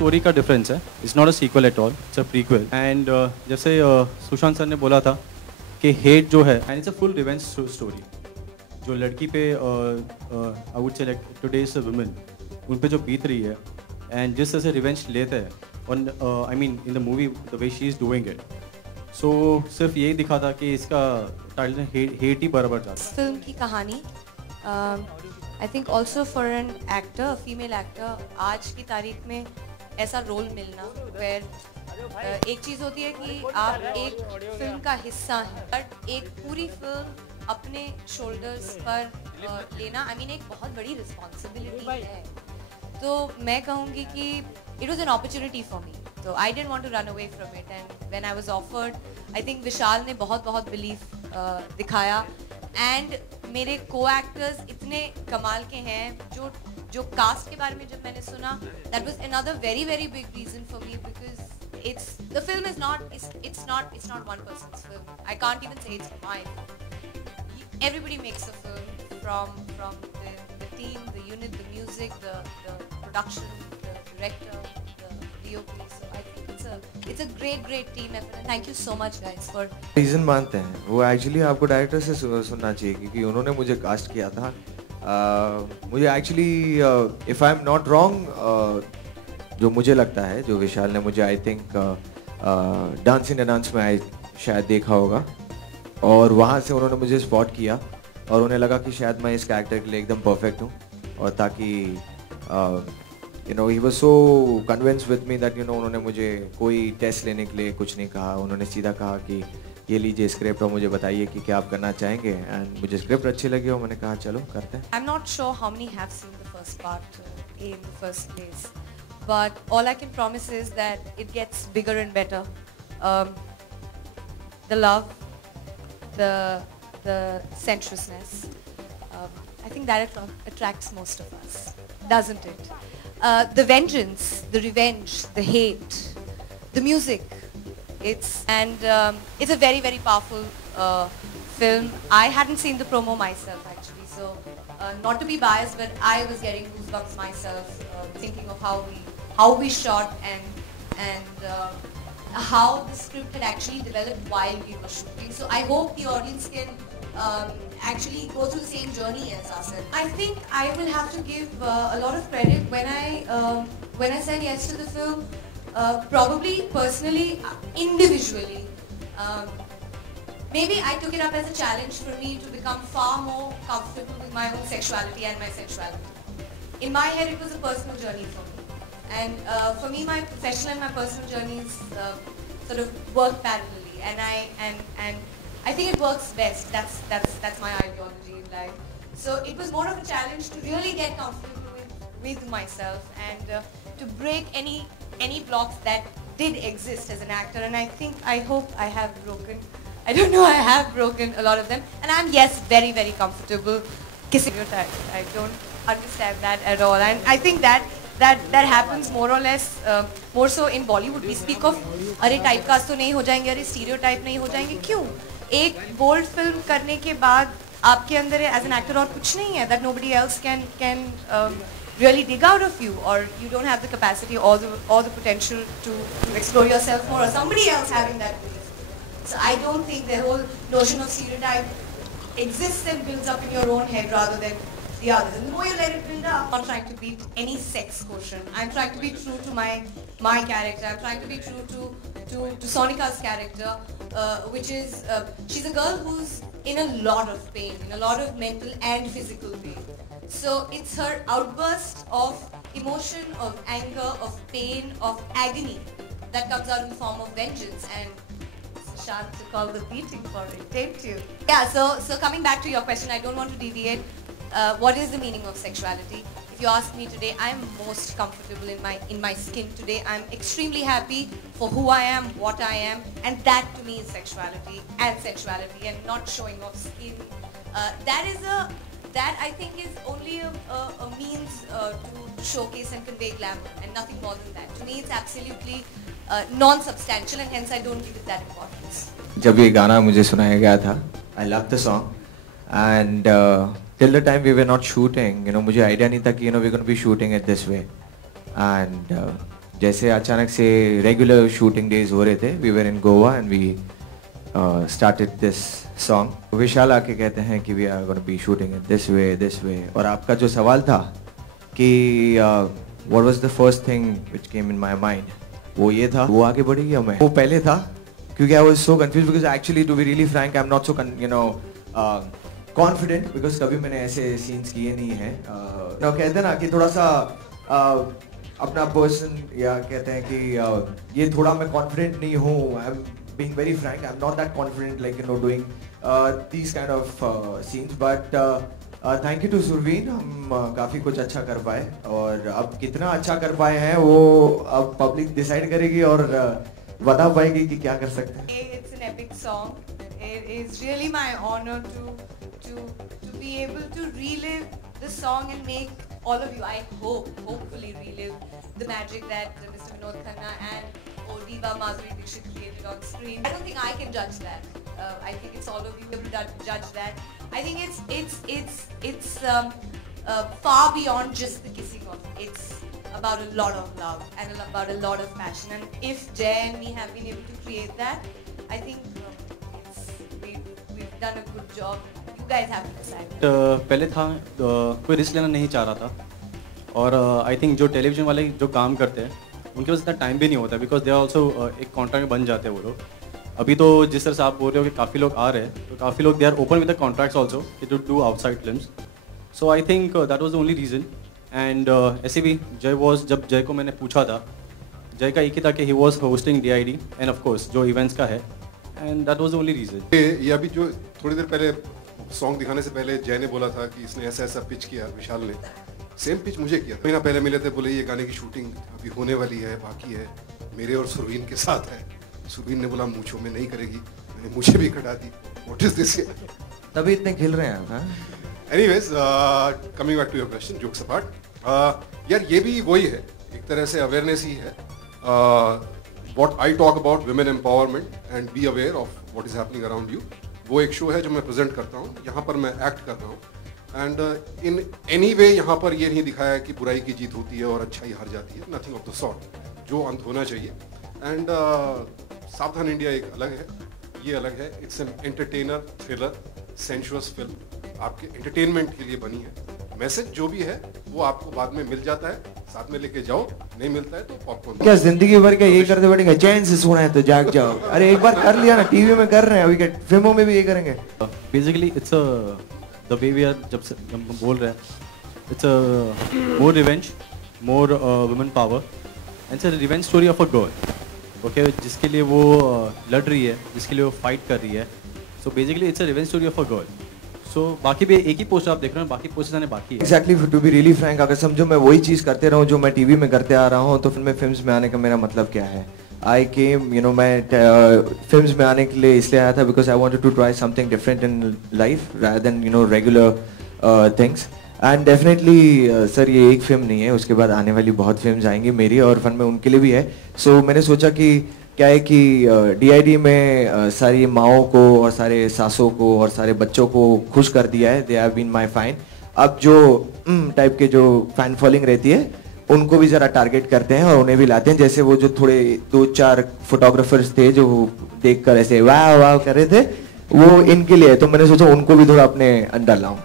Story का difference है. It's not a sequel at all, it's a prequel. And जैसे Sushant sir ने बोला था कि हेट जो है and it's a full revenge story. जो लड़की पे I would say like today's women उन पे जो बीत रही है एंड जिस तरह से रिवेंज लेते हैं on I mean in the movie the way she is doing it. So सिर्फ यही दिखा था कि इसका टाइटल हेट ही बराबर जाता है. फिल्म की कहानी I think also for an actor, female actor, आज की तारीख में ऐसा रोल मिलना वेयर एक चीज़ होती है कि आप एक फिल्म का हिस्सा हैं बट एक पूरी फिल्म अपने शोल्डर्स पर लेना आई मीन एक बहुत बड़ी रिस्पॉन्सिबिलिटी है. तो मैं कहूँगी कि it was an opportunity for me, तो I don't want to run away from it. And when I was offered, I think Vishal ने बहुत बिलीफ दिखाया एंड मेरे को एक्टर्स इतने कमाल के हैं. जो कास्ट के बारे में जब मैंने सुना, that was another very big reason for me because the film is not it's not one person's film. I can't even say it's mine. Everybody makes a film from the team, the unit, the music, the production, the director, the DOP. So I think it's a great team effort. And thank you so much guys for reason मानते हैं वो actually आपको director से सुनना चाहिए क्योंकि उन्होंने मुझे कास्ट किया था. मुझे actually if I am not wrong जो मुझे लगता है जो विशाल ने मुझे I think dance in dance में शायद देखा होगा और वहाँ से उन्होंने मुझे स्पॉट किया और उन्हें लगा कि शायद मैं इस कैरेक्टर के लिए एकदम परफेक्ट हूँ. और ताकि you know he was so convince with me that you know उन्होंने मुझे कोई टेस्ट लेने के लिए कुछ नहीं कहा. उन्होंने सीधा कहा कि ये लीजिए स्क्रिप्ट और मुझे बताइए कि क्या आप करना चाहेंगे. एंड मुझे स्क्रिप्ट अच्छी लगी और मैंने कहा चलो करते हैं. I'm not sure how many have seen the first part in the first place, but all I can promise is that it gets bigger and better. The love, the sensuousness, I think that attracts most of us, doesn't it? The vengeance, the revenge, the hate, the music. It's a very powerful film. I hadn't seen the promo myself actually, so not to be biased, but I was getting goosebumps myself thinking of how we shot and how the script had actually developed while we were shooting. So I hope the audience can actually go through the same journey as us. I think I will have to give a lot of credit when I said yes to the film. Probably personally, individually, maybe I took it up as a challenge for me to become far more comfortable with my own sexuality and my sensuality. In my head, it was a personal journey for me, and for me, my professional and my personal journeys sort of work parallelly, and I think it works best. That's my ideology in life. So it was more of a challenge to really get comfortable with myself and to break any blocks that did exist as an actor, and I hope I have broken. I don't know, I have broken a lot of them, and I'm very comfortable kissing your type. I don't understand that at all, and I think that happens more or less more so in Bollywood. We speak of अरे typecast तो नहीं हो जाएंगे, अरे stereotype नहीं हो जाएंगे. क्यों? एक बोल्ड फिल्म करने के बाद आपके अंदर एज एन एक्टर और कुछ नहीं है that nobody else can really dig out of you, or you don't have the capacity or the potential to explore yourself more, or somebody else having that belief. So I don't think the whole notion of stereotype exists and builds up in your own head rather than the others. And the more you let it build up, I'm not trying to beat any sex quotient. I'm trying to be true to my character. I'm trying to be true to Sonika's character, which is she's a girl who's in a lot of pain, in a lot of mental and physical pain. So it's her outburst of emotion, of anger, of pain, of agony that comes out in the form of vengeance, and Shant to call the beating for it, didn't you? Yeah, so coming back to your question, I don't want to deviate. What is the meaning of sexuality? If you ask me today, I'm most comfortable in my skin today. I'm extremely happy for who I am, what I am, and that to me is sexuality and sensuality, and not showing off skin. That I think is only a means to showcase and convey glamour, and nothing more than that. To me, it's absolutely non-substantial, and hence I don't give it that importance. जब ये गाना मुझे सुनाया गया था, I loved the song, and till the time we were not shooting, you know, मुझे idea नहीं था कि you know we're going to be shooting it this way, and जैसे अचानक से रेगुलर शूटिंग डेज हो रहे थे, we were in Goa and we started this song. Vishal आके कहते हैं कि we are going to be shooting it this way. और आपका जो सवाल था कि what was the first thing which came in my mind, वो ये था, वो आगे बढ़ी या मैं? वो पहले था, क्योंकि I was so confused because actually to be really frank I'm not so confident because कभी मैंने ऐसे scenes किए नहीं हैं. कहते हैं ना कि थोड़ा सा अपना person, या कहते हैं कि ये थोड़ा मैं confident नहीं हूँ. I'm being very frank, I'm not that confident like doing these kind of scenes, but thank you to Surveen. हम काफ़ी कुछ अच्छा कर पाए, और अब कितना अच्छा कर पाए हैं वो अब पब्लिक डिसाइड करेगी और बता पाएगी कि क्या कर सकते हैं. It's an epic song. It is really my honor to be able to relive the song and make all of you, I hopefully relive the magic that Mr. Vinod Khanna and Diva Madhuri Dixit created on screen. I don't think I can judge that. I think it's all of you who judge that. I think it's far beyond just the kissing off. It's about a lot of love and about a lot of passion. And if Jay and me have been able to create that, I think we've done a good job. You guys have to decide. पहले था कोई risk लेना नहीं चाह रहा था, और I think जो टेलीविजन वाले जो काम करते हैं उनके पास इतना टाइम भी नहीं होता, बिकॉज दे आर ऑल्सो एक कॉन्ट्रैक्ट में बन जाते हैं वो लोग. अभी तो जिस तरह से आप बोल रहे हो कि काफ़ी लोग आ रहे हैं, तो काफ़ी लोग they are open with the contracts also to do outside films. So I think that was the only reason. And ऐसे भी जब जय को मैंने पूछा था, जय का एक ही था कि he was hosting DID end of course जो इवेंट्स का है, and that was the only reason. ये अभी जो थोड़ी देर पहले सॉन्ग दिखाने से पहले जय ने बोला था कि इसने ऐसा पिच किया, विशाल ने सेम पिच मुझे किया. महीना पहले मिले थे, बोले ये गाने की शूटिंग अभी होने वाली है, बाकी है, मेरे और सुरवीन के साथ है. सुरवीन ने बोला मूंछों में नहीं करेगी, मैंने मुझे भी कटा दी. What is this? तभी इतने खिल रहे हैं. Anyways, coming back to your question, jokes apart, यार ये भी वही है, एक तरह से अवेयरनेस ही है. What I talk about women empowerment and be aware of what is happening around you, वो एक शो है जो मैं प्रेजेंट करता हूँ. यहाँ पर मैं एक्ट कर रहा हूँ, एंड इन एनी वे यहाँ पर ये नहीं दिखाया कि बुराई की जीत होती है और अच्छाई हार जाती है. Nothing of the sort. जो अंत होना चाहिए. एंड सावधान इंडिया एक अलग है, ये अलग है. It's an entertainer, thriller, sensuous film, आपके एंटरटेनमेंट के लिए बनी है. मैसेज जो भी है वो आपको बाद में मिल जाता है, साथ में लेके जाओ, नहीं मिलता है तो पॉपकॉर्न. क्या जिंदगी भर क्या ये करते बैठेंगे? चैन से सोना है तो जाग जाओ. अरे एक बार कर लिया ना, टीवी में कर रहे हैं, अभी क्या फिल्मों में भी ये करेंगे? Basically it's the way we are, जब हम बोल रहे हैं, it's a more revenge, more women power, and it's a revenge story of a girl, okay, जिसके लिए वो लड़ रही है, जिसके लिए वो फाइट कर रही है. So basically it's a revenge story of a girl. So बाकी भी एक ही पोस्टर आप देख रहे हैं, बाकी पोस्टर आने बाकी है. Exactly, to be really frank, अगर समझो मैं वही चीज़ करते रहूँ जो मैं टीवी में करते आ रहा हूँ, तो फिर मैं फिल्म्स में आने का मेरा मतलब क्या है? आई केम, मैं फिल्म्स में आने के लिए इसलिए आया था because I wanted to try something different in life rather than regular things. And definitely sir ये एक फिल्म नहीं है, उसके बाद आने वाली बहुत फिल्म्स आएंगी मेरी और फन में उनके लिए भी है. सो मैंने सोचा कि क्या है कि DID में सारी माओं को और सारे सासों को और सारे बच्चों को खुश कर दिया है. They have been my fine. अब जो टाइप के जो फैन फॉलोइंग रहती है उनको भी ज़रा टारगेट करते हैं और उन्हें भी लाते हैं. जैसे वो जो थोड़े 2-4 फोटोग्राफर्स थे जो देखकर ऐसे वाह वाह कर रहे थे, वो इनके लिए. तो मैंने सोचा उनको भी थोड़ा अपने अंडर लाऊं.